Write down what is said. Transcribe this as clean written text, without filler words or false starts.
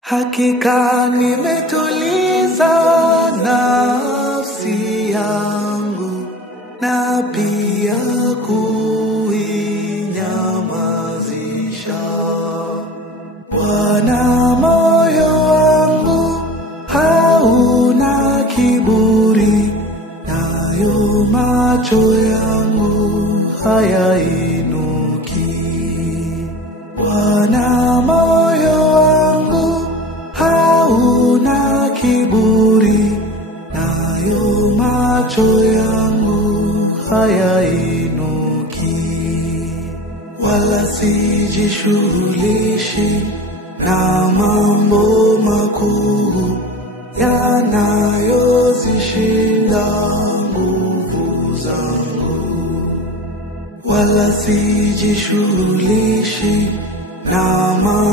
Hakika nimetuliza nafsi yangu na pia kuinyamazisha. Bwana, moyo wangu hauna kiburi, nayo macho yangu hayainuki. Bwana, moyo wangu hauna kiburi, nayo macho yangu hayainuki. Wala sijishughulishi na mambo makuu yanayozishinda nguvu zangu. Wala sijishughulishi na mambo